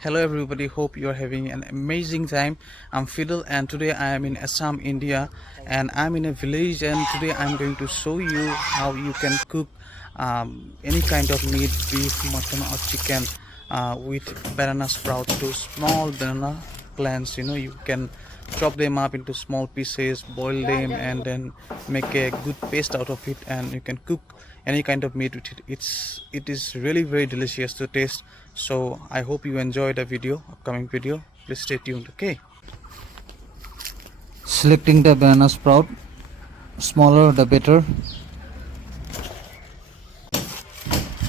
Hello everybody, hope you are having an amazing time. I'm Fidal and today I am in Assam, India, and I'm in a village, and today I'm going to show you how you can cook any kind of meat, beef, mutton or chicken with banana sprouts. Those small banana plants, you can chop them up into small pieces, boil them, and then make a good paste out of it, and you can cook any kind of meat with it. It is really very delicious to taste. So I hope you enjoy the upcoming video. Please stay tuned. Okay, selecting the banana sprout, smaller the better.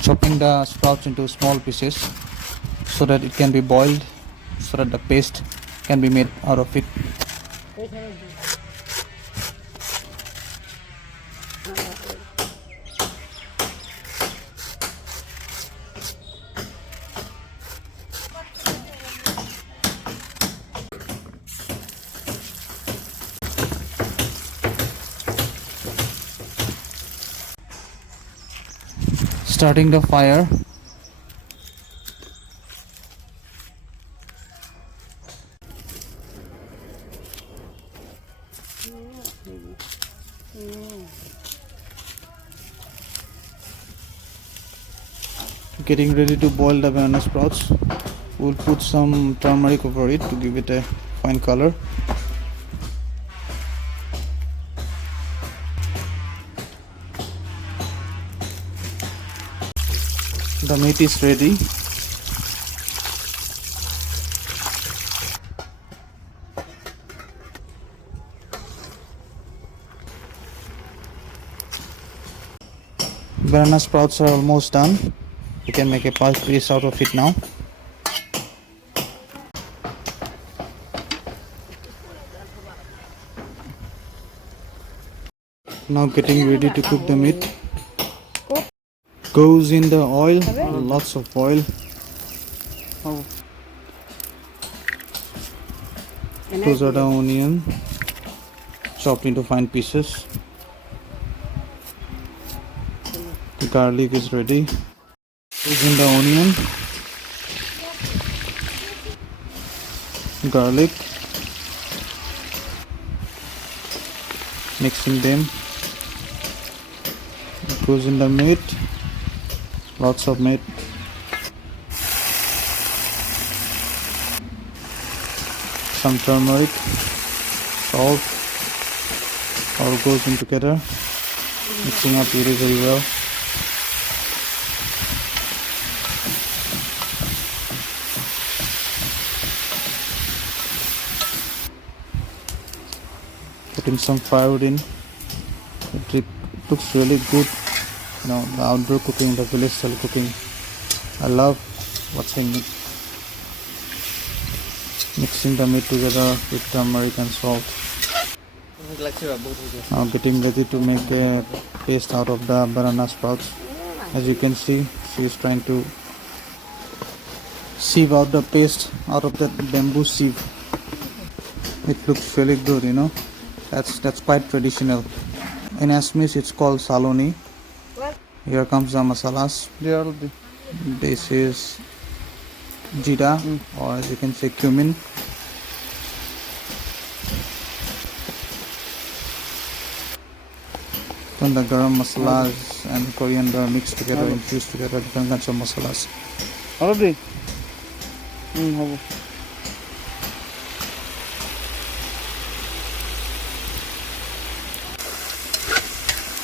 Chopping the sprouts into small pieces so that it can be boiled, so that the paste can be made out of it. Starting the fire. Getting ready to boil the banana sprouts. We'll put some turmeric over it to give it a fine color. The meat is ready. Banana sprouts are almost done. You can make a paste out of it now. Now getting ready to cook the meat. Goes in the oil, lots of oil. Those are the onion, chopped into fine pieces. The garlic is ready. Goes in the onion, garlic, mixing them. Goes in the meat, lots of meat. Some turmeric, salt, all goes in together, mixing up really very well. Putting some firewood in. It looks really good. The outdoor cooking, the village style cooking. I love watching it. Mixing the meat together with turmeric and salt. Now getting ready to make a paste out of the banana sprouts. As you can see, she is trying to sieve out the paste out of that bamboo sieve. It looks really good, That's quite traditional. In Assamese it's called saloni. Here comes the masalas. This is jeera, or as you can say cumin. Then the garam masalas and coriander mixed together, infused together, different kinds of masalas.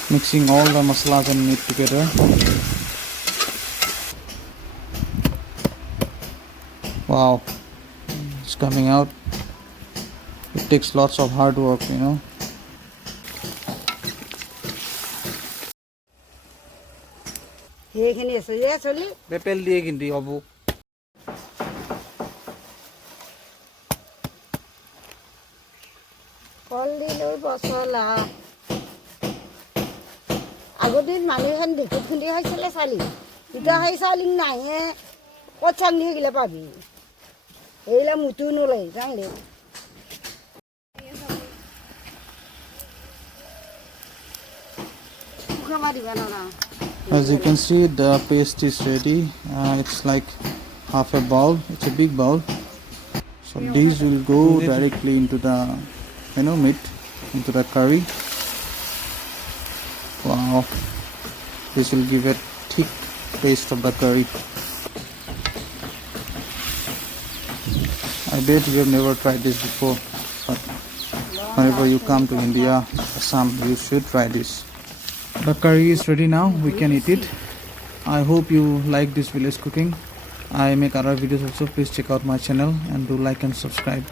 Mixing all the masalas and meat together. Wow, it's coming out. It takes lots of hard work, Bepel diye gindi abu. আগদিন মানুহে দেখি খুন্দি খাইছিলে চালি এতিয়া সেই চালি নাহে ক'ত চালি সেইগিলা পাবি এইগিলা মুঠো নলয় জানিলে As you can see, the paste is ready. It's like half a bowl. It's a big bowl. So these will go directly into the meat, into the curry. Wow, this will give a thick taste of the curry. I bet you have never tried this before, but whenever you come to India, Assam, you should try this. The curry is ready now. We can eat it. I hope you like this village cooking. I make other videos also. Please check out my channel and do like and subscribe.